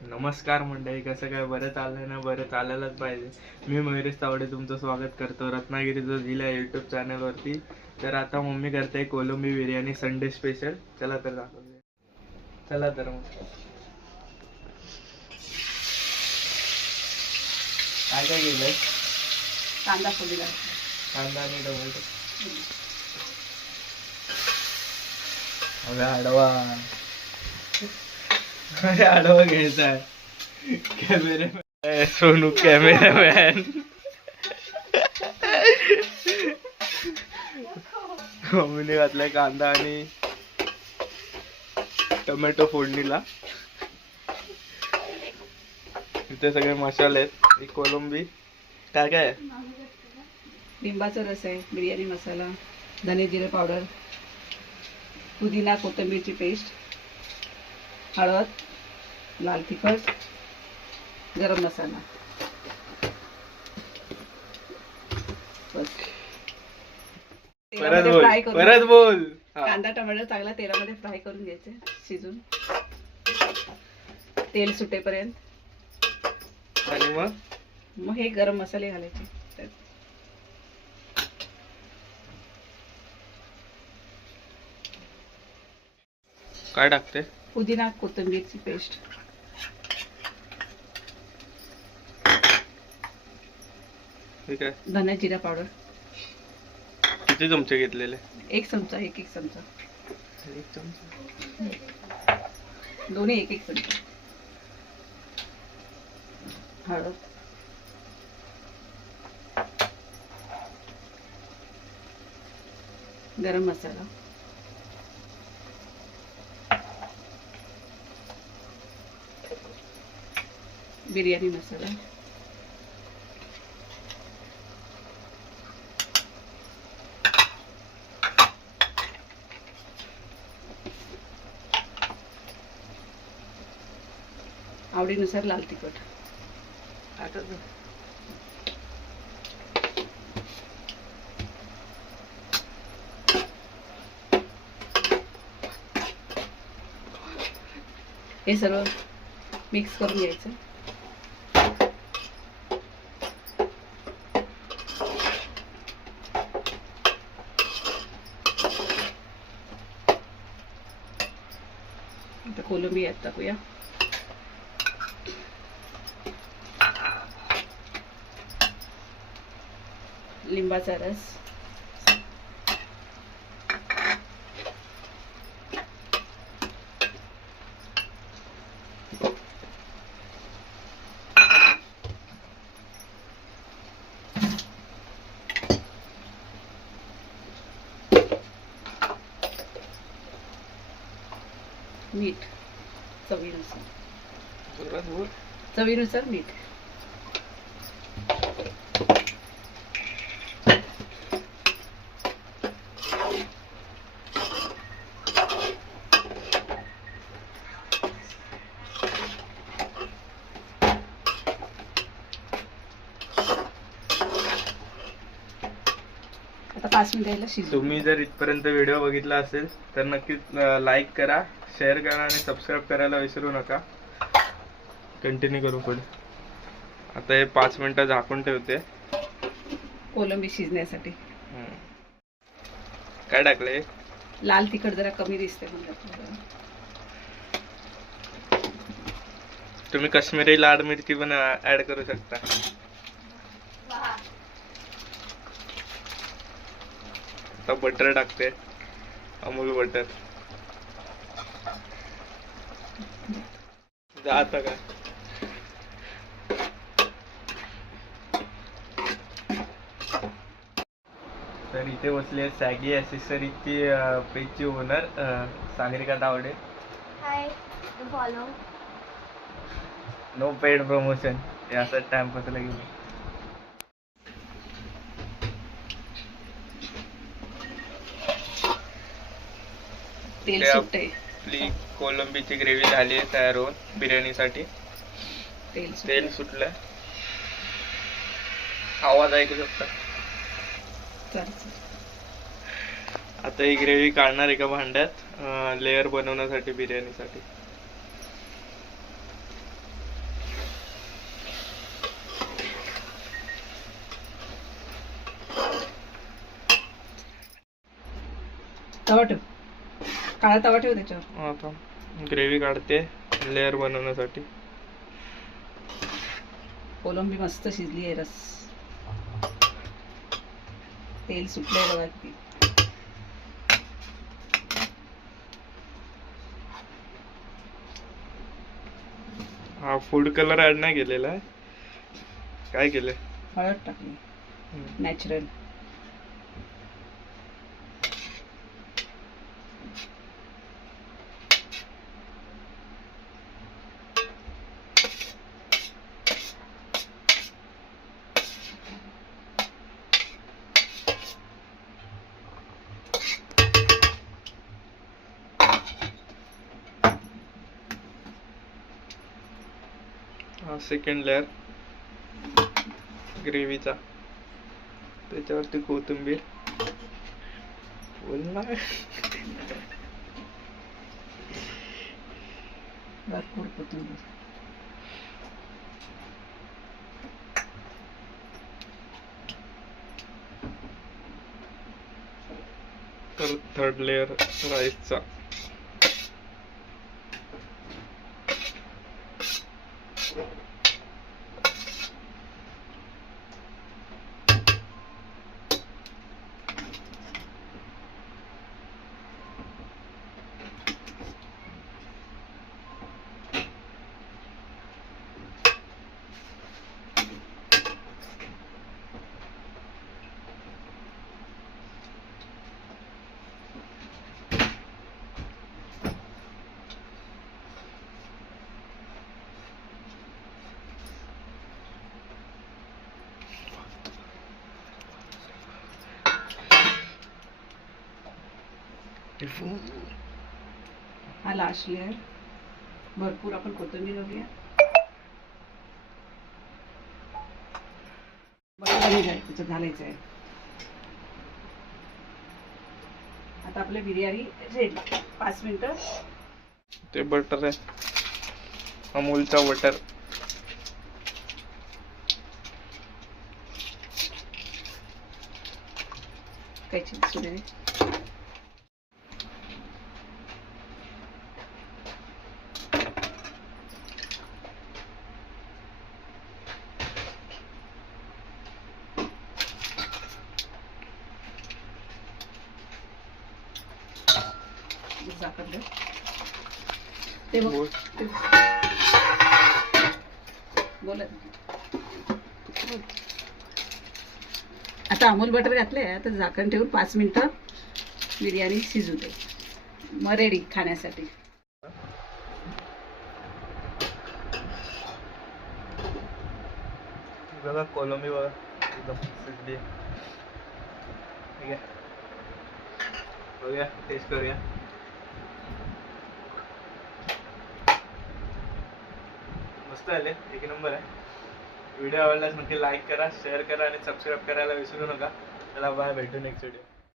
नमस्कार मंडळी, कसं काय? बरं चाललंय ना? बरं चालायलाच पाहिजे. मी मयुरेश तावडे तुमचं स्वागत करतो रत्नागिरीचा जिल्हा यूट्यूब चॅनलवरती. तर आता मम्मी करते कोलंबी बिर्याणी संडे स्पेशल. चला तर दाखवूया. चला तर मग काय काय केलंय? कांदा फोडीला कांदा आणि टोमॅटो. अगं आडवा, अरे आडवा घ्यायचा आहे. Camera Sonu cameraman. मम्मीने घातलाय कांदा आणि टोमॅटो फोडणीला. इथे सगळे मसाले आहेत. एक कोलंबी, काय काय आहे? लिंबाचा रस आहे, बिर्याणी मसाला, धने जिरे पावडर, पुदिना कोथिंबीरची पेस्ट, हळद, लाल तिखट, गरम मसाला. बस. परत तेलामध्ये बोल, फ्राय करून परत बोल. कांदा टोमॅटो चांगला तेलामध्ये फ्राय करून घ्यायचे, शिजून तेल सुटेपर्यंत. आणि मग हे गरम मसाले घालायचे त्यात. काय टाकते? पुदिना कोथिंबीरची पेस्ट, ठीक आहे. धने जिरा पावडर किती चमचे घेतलेले? एक चमचा, एक चमचा, एक चमचा. दोन्ही एक चमचा. हळद, गरम मसाला, बिर्याणी मसाला, आवडीनुसार लाल तिखट. हे सर्व मिक्स करून घ्यायचं. आता कोलंबी यात टाकूया. लिंबाचा रस, मीठ चवीनुसार. चवीनुसार मीठ. आता 5 मिनिटाला शिजू. तुम्ही जर इथपर्यंत व्हिडिओ बघितला असेल तर नक्कीच लाईक करा, शेअर करा आणि सबस्क्राईब करायला विसरू नका. कंटिन्यू करू पुढे. आता हे 5 मिनिटं झाकून ठेवते कोलंबी शिजण्यासाठी. काय टाकले? लाल तिखट जरा कमी दिसते म्हणजे. तुम्ही काश्मीरी लाल मिरची पण ऍड करू शकता. आता बटर टाकते, अमूल बटर. जात का? तर इथे बसली आहे सॅगी ॲसेसरीजची पेजची ओनर सागरिका तावडे. हाय, फॉलो. नो पेड प्रमोशन, हे असं टाइमपासला गेली. तेल ते सुटते. आपली कोलंबीची ग्रेव्ही झाली आहे तयार होऊन बिर्याणीसाठी. तेल सुटलंय, आवाज ऐकू शकता. आता ही ग्रेव्ही काढणार एका भांड्यात लेअर बनवण्यासाठी बिर्याणीसाठी. तवा ठेव, काळा तवा ठेव त्याच्यावर. आता ग्रेव्ही काढते लेअर बनवण्यासाठी. कोलंबी मस्त शिजली आहे. रस तेल सुटलंय बघा किती. हा फूड कलर ऍड नाही केलेला आहे. काय केले? हळद टाकली नॅचरल. हा सेकंड लेअर ग्रेव्हीचा. त्याच्यावरती कोथिंबीर. बोलणार भरपूर कोथिंबीर. तर थर्ड लेअर राईसचा. हा लास्ट लेअर. भरपूर आपण कोथिंबीर घालूया. बटाटा त्याच्यात घालायचं आहे. आता आपली बिर्याणी रेडी. 5 मिनिटं. ते बटर आहे, अमूलचा बटर. काही चिंच दे. झाकण दे. ते बघ. बोला. आता अमूल बटर घातले. आता झाकण ठेवून 5 मिनिटं बिर्याणी शिजू दे. मग रेडी खाण्यासाठी. बघा कोलंबी बघा एकदम शिजली. ठीक आहे, बघूया टेस्ट करूया. मस्त आले, एक नंबर आहे. व्हिडिओ आवडल्यास नक्की लाईक करा, शेअर करा आणि सबस्क्राईब करायला विसरू नका. चला बाय, भेटू नेक्स्ट व्हिडिओ.